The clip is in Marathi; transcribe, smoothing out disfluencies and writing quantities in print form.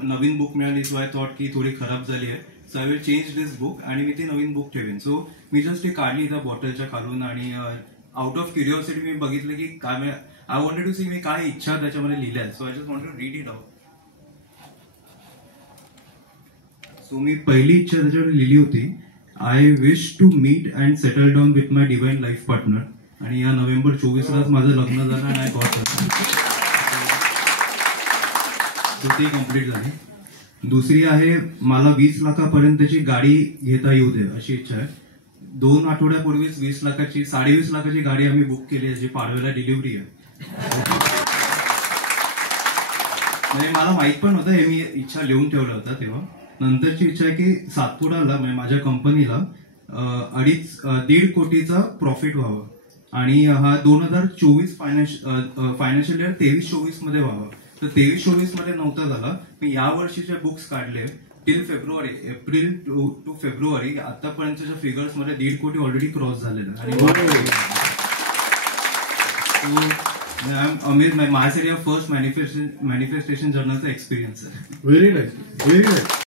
नवीन बुक मिळाली, सो आय थॉट की थोडी खराब झाली आहे, so I will change this book आणि मी ती नवीन बुक ठेवेन. सो मी जस्ट ती काढली त्या बॉटलच्या खालून आणि आउट ऑफ क्युरिओसिटी मी बघितलं की काय आय वॉन्टेड टू सी मी काय इच्छा त्याच्यामध्ये लिहिल्या, so I just wanted to read it out. So मी पहिली इच्छा त्याच्यावर लिहिली होती, I wish to meet and settle down with my divine life partner. आणि या नोव्हेंबर 24लाच माझं लग्न झालं आणि आय गॉट ती कम्प्लीट झाली. दुसरी आहे, मला 20 लाखापर्यंतची गाडी घेता येऊ दे अशी इच्छा आहे. 2 आठवड्यापूर्वीच 20 लाखाची गाडी आम्ही बुक केली आहे, जी पाडव्याला डिलिव्हरी आहे. म्हणजे मला माहित पण होतं हे, मी इच्छा लिहून ठेवलं होतं तेव्हा. नंतरची इच्छा आहे की सातपुडाला म्हणजे माझ्या कंपनीला 1.5 कोटीचा प्रॉफिट व्हावं आणि हा 2024 फायनान्शियल इयर 23-24 मध्ये व्हावा. तर 23-24 मध्ये नव्हता झाला. मी या वर्षीचे बुक्स काढले till February, April to February, आतापर्यंतच्या फिगर्स मध्ये 1.5 कोटी ऑलरेडी क्रॉस झालेलं आहे. आणि माझ्यासाठी फर्स्ट मॅनिफेस्टेशन जर्नलचा एक्सपिरियन्स आहे. Very nice, very nice.